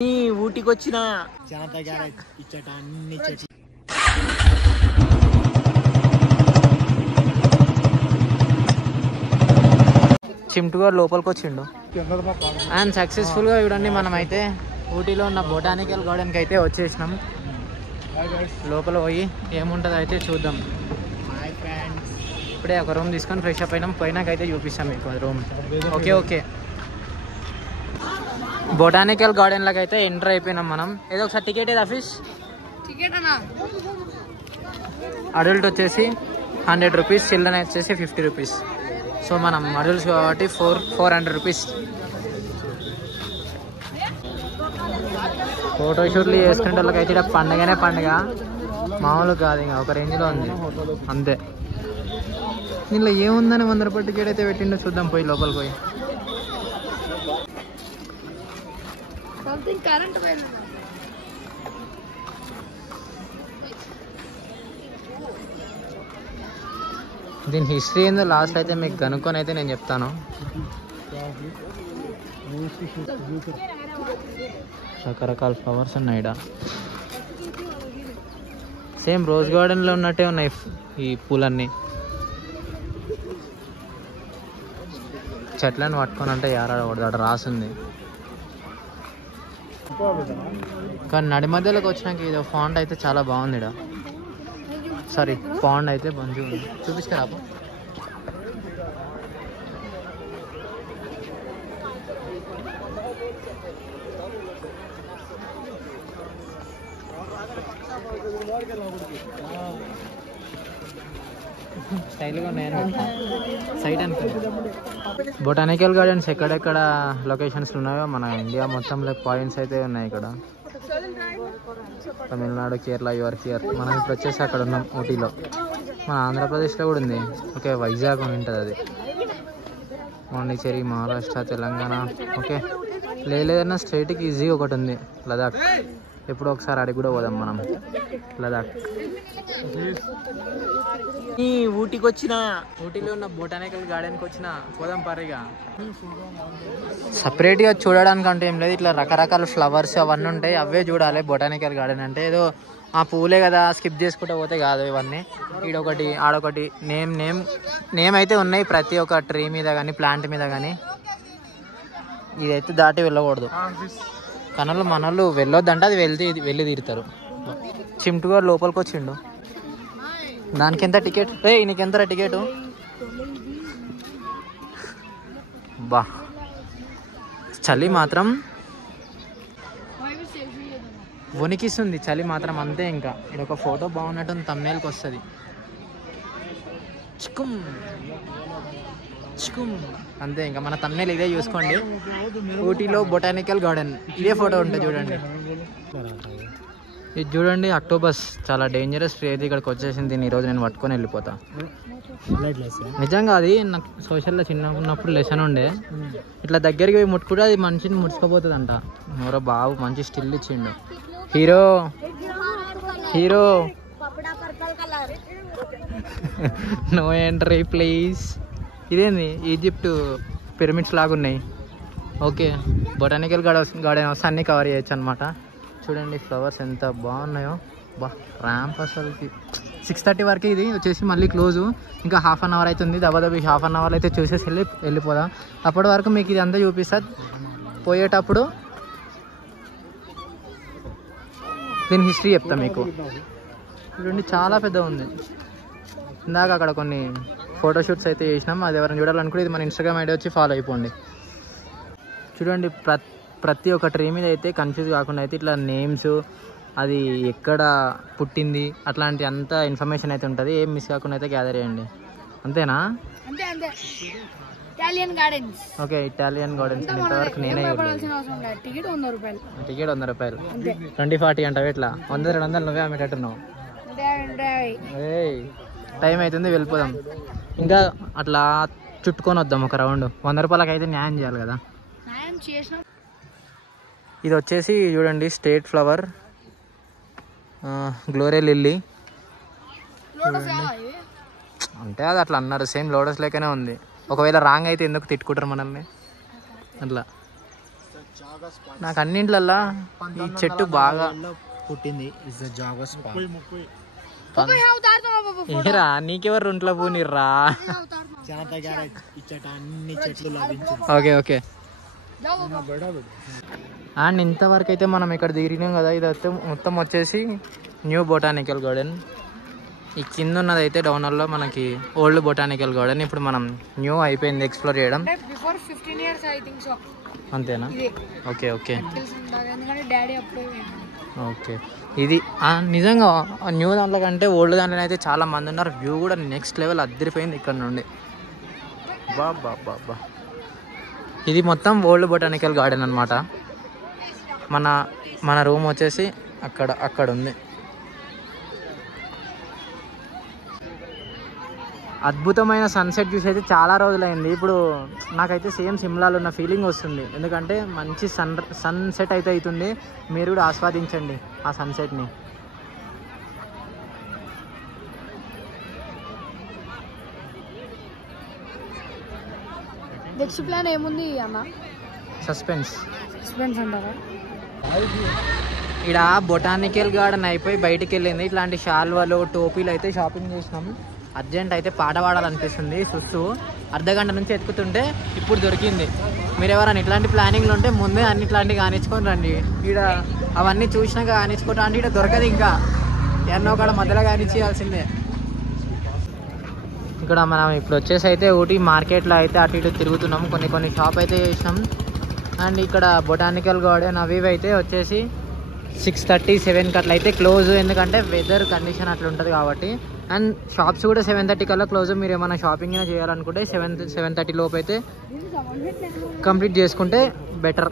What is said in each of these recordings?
ఊటీకి వచ్చిన చింటు గారు లోపలికి వచ్చిండు అండ్ సక్సెస్ఫుల్గా చూడండి మనమైతే ఊటీలో ఉన్న బొటానికల్ గార్డెన్కి అయితే వచ్చేసినాం. లోపల పోయి ఏముంటుందో అయితే చూద్దాం. ఇప్పుడే ఒక రూమ్ తీసుకొని ఫ్రెష్ అప్ పోయినాకైతే చూపిస్తాం మీకు రూమ్. ఓకే బొటానికల్ గార్డెన్లోకి అయితే ఎంటర్ అయిపోయినాం మనం. ఏదో ఒకసారి టికెట్ ఏది ఆఫీస్ అడల్ట్ వచ్చేసి 100 రూపీస్, చిల్డ్రన్ వచ్చేసి 50 రూపీస్. సో మనం అడల్ట్స్ కాబట్టి 400 రూపీస్. ఫోటోషూట్లు చేసుకునే వాళ్ళకి అయితే ఇక్కడ పండగనే పండుగ, మామూలు కాదు, ఇంకా ఒక రేంజ్లో ఉంది అంతే. దీనిలో ఏముందని 100 రూపాయల టికెట్ అయితే పెట్టిండో చూద్దాం పోయి లోపలికి పోయి. దీని హిస్టరీ ఏందో లాస్ట్ అయితే మీకు కనుక్కొని అయితే నేను చెప్తాను. రకరకాల ఫ్లవర్స్ ఉన్నాయి ఇక్కడ. సేమ్ రోజ్ గార్డెన్లో ఉన్నట్టే ఉన్నాయి ఈ పూలన్నీ. చెట్లను పట్టుకొని అంటే యారాడకూడదు, అక్కడ రాసింది. కానీ నడి మధ్యలోకి వచ్చినాక ఇది ఫాంట్ అయితే చాలా బాగుంది. ఇక్కడ సారీ పాండ్ అయితే మంచిగా ఉంది. చూపించుకురాపో. స్టైల్గా ఉన్నాయని సైట్ అనుకుంటా. బొటానికల్ గార్డెన్స్ ఎక్కడెక్కడ లొకేషన్స్ ఉన్నాయో మన ఇండియా మొత్తంలో పాయింట్స్ అయితే ఉన్నాయి. ఇక్కడ తమిళనాడు, కేరళ, యువర్ హియర్. మనం ఇప్పుడు వచ్చేసి అక్కడ ఉన్నాం ఊటీలో. మన ఆంధ్రప్రదేశ్లో కూడా ఉంది. ఓకే, వైజాగ్ అని ఉంటుంది అది. పాండిచ్చేరి, మహారాష్ట్ర, తెలంగాణ. ఓకే, లేదన్నా స్టేట్కి ఈజీ ఒకటి ఉంది, లదాఖ్. ఎప్పుడో ఒకసారి అడిగి కూడా పోదాం మనం, లదాఖ్. ఊటీకి వచ్చిన, ఊటీలో ఉన్న బొటానికల్ గార్డెన్కి వచ్చిన, పోదాం పారిగా. సపరేట్గా చూడడానికి అంటే ఏం లేదు, ఇట్లా రకరకాల ఫ్లవర్స్ అవన్నీ ఉంటాయి, అవే చూడాలి. బొటానికల్ గార్డెన్ అంటే ఏదో ఆ పూలే కదా స్కిప్ చేసుకుంటూ పోతే కాదు. ఇవన్నీ ఈడొకటి ఆడొకటి నేమ్ అయితే ఉన్నాయి ప్రతి ఒక్క ట్రీ మీద కానీ ప్లాంట్ మీద కానీ. ఇదైతే దాటి వెళ్ళకూడదు. కనలు మనోళ్ళు వెళ్ళొద్దంటే అది వెళ్ళి తీరుతారు. చింటు గారు లోపలికి వచ్చిండు. దానికి ఎంత టికెట్? నీకెంతరా టికెట్? బా చలి మాత్రం వణికిస్తుంది, చలి మాత్రం అంతే. ఇంకా ఇక్కడ ఒక ఫోటో బాగున్నట్టు తమ్నేల్కి వస్తుంది. చికుమ్ చికుమ్ అంతే. ఇంకా మన తమ్నేల్ ఇదే చూసుకోండి. ఊటీలో బొటానికల్ గార్డెన్ ఇదే ఫోటో ఉంటుంది చూడండి. ఇది చూడండి, అక్టోబస్ చాలా డేంజరస్ ట్రీ అయితే ఇక్కడికి వచ్చేసింది. దీన్ని ఈరోజు నేను పట్టుకొని వెళ్ళిపోతా. నిజంగా అది నాకు సోషల్లో చిన్నగా ఉన్నప్పుడు లెసన్ ఉండే, ఇట్లా దగ్గరికి పోయి ముట్టుకుంటే అది మనిషిని ముడుచుకోపోతుంది అంట. ఎవరో బాబు మంచి స్టిల్ ఇచ్చిండు. Hero no entry please. ఇదేంది ఈజిప్ట్ పిరమిడ్స్ లాగా ఉన్నాయి. ఓకే, బొటానికల్ గార్డెన్ వస్తే అన్నీ కవర్ చేయొచ్చు అనమాట. చూడండి ఫ్లవర్స్ ఎంత బాగున్నాయో. బా ర్యాంప్ అసలుకి 6:30 వరకు ఇది వచ్చేసి మళ్ళీ క్లోజు. ఇంకా హాఫ్ అన్ అవర్ అవుతుంది. దబదబి హాఫ్ అన్ అవర్లో అయితే చూసేసి వెళ్ళిపోదాం. అప్పటి వరకు మీకు ఇది అంతా చూపిస్తా. పోయేటప్పుడు దీని హిస్టరీ చెప్తా మీకు. చూడండి చాలా పెద్దగా ఉంది. ఇందాక అక్కడ కొన్ని ఫోటోషూట్స్ అయితే చేసినాం. అది ఎవరైనా చూడాలనుకుంటే ఇది మన ఇన్స్టాగ్రామ్ ఐడి వచ్చి ఫాలో అయిపోండి. చూడండి ప్రతి ఒక్క ట్రీ మీద అయితే కన్ఫ్యూజ్ కాకుండా అయితే ఇట్లా నేమ్స్, అది ఎక్కడ పుట్టింది, అట్లాంటి అంత ఇన్ఫర్మేషన్ అయితే ఉంటుంది. ఏం మిస్ కాకుండా అయితే గ్యాదర్ చేయండి. అంతేనా? Okay, Italian gardens. ఇంతవరకు నేనే టికెట్ 100 రూపాయలు. 20-40 అంటావు. ఎట్లా 100-200 నువ్వే అమ్మేటట్టున్నావు. టైం అవుతుంది, వెళ్ళిపోదాం. ఇంకా అట్లా చుట్టుకొని వద్దాం ఒక రౌండ్. 100 రూపాయలకి అయితే న్యాయం చేయాలి కదా. ఇది వచ్చేసి చూడండి స్టేట్ ఫ్లవర్ గ్లోరియా లిల్లీ. అంటే అది అట్లా అన్నారు, సేమ్ లోటస్ లేకనే ఉంది. ఒకవేళ రాంగ్ అయితే ఎందుకు తిట్టుకుంటారు మనల్ని. అట్లా నాకు అన్నింట్లల్లా ఈ చెట్టు బాగా పుట్టింది. ఇస్ ద జాగస్ ఏరా నీకెవరు ఒంట్లో పూనిర్రా? అన్ని చెట్లు లభించింది. Okay okay. అండ్ ఇంతవరకు అయితే మనం ఇక్కడ తిరిగినాం కదా, ఇది అయితే మొత్తం వచ్చేసి న్యూ బొటానికల్ గార్డెన్. ఈ కింద ఉన్నది అయితే డౌనర్లో మనకి ఓల్డ్ బొటానికల్ గార్డెన్. ఇప్పుడు మనం న్యూ అయిపోయింది ఎక్స్ప్లోర్ చేయడం. అంతేనా? Okay okay okay. ఇది నిజంగా న్యూ దాంట్లో కంటే ఓల్డ్ దాంట్లో అయితే చాలా మంది ఉన్నారు. వ్యూ కూడా నెక్స్ట్ లెవెల్ అద్దరిపోయింది ఇక్కడ నుండి. బాబా బాబా, ఇది మొత్తం ఓల్డ్ బొటానికల్ గార్డెన్ అనమాట. మన రూమ్ వచ్చేసి అక్కడ ఉంది. అద్భుతమైన సన్సెట్ చూసి అయితే చాలా రోజులైంది. ఇప్పుడు నాకైతే సేమ్ సిమ్లాలో ఉన్న ఫీలింగ్ వస్తుంది. ఎందుకంటే మంచి సన్సెట్ అయితే అవుతుంది. మీరు కూడా ఆస్వాదించండి ఆ సన్సెట్ని. నెక్స్ట్ ప్లాన్ ఏముంది అన్న? సస్పెన్స్ అంటారా? ఇక్కడ బొటానికల్ గార్డెన్ అయిపోయి బయటికి వెళ్ళింది. ఇట్లాంటి షాల్వాలు టోపీలు అయితే షాపింగ్ చేసినాం. అర్జెంట్ అయితే పాట పాడాలనిపిస్తుంది. సుస్సు అర్ధగంట నుంచి ఎత్తుకుతుంటే ఇప్పుడు దొరికింది. మీరు ఎవరైనా ఇట్లాంటి ప్లానింగ్లు ఉంటే ముందే అన్ని ఇట్లాంటివి కానిచ్చుకొని రండి. ఇక్కడ అవన్నీ చూసినాక కానిచ్చుకోవటం అంటే ఇక్కడ దొరకదు. ఇంకా ఎన్నో కాడ మధ్యలో కానిచ్చేయాల్సిందే. ఇక్కడ మనం ఇప్పుడు వచ్చేసి అయితే ఊటీ మార్కెట్లో అయితే అటు ఇటు తిరుగుతున్నాం. కొన్ని షాప్ అయితే చేసినాం. అండ్ ఇక్కడ బొటానికల్ గార్డెన్ అవి అయితే వచ్చేసి 6:30, 7 అట్లా అయితే క్లోజ్. ఎందుకంటే వెదర్ కండిషన్ అట్లా ఉంటుంది కాబట్టి. అండ్ షాప్స్ కూడా 7:30 కల్లా క్లోజ్. మీరు ఏమైనా షాపింగ్ అయినా చేయాలనుకుంటే 7:30 లోపు అయితే కంప్లీట్ చేసుకుంటే బెటర్.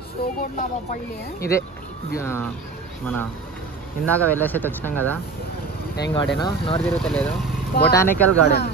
ఇదే మన ఇందాక వెళ్ళేసి అయితే వచ్చినాం కదా, ఏం గార్డెన్ నోరు తిరుగుతలేదు, బొటానికల్ గార్డెన్.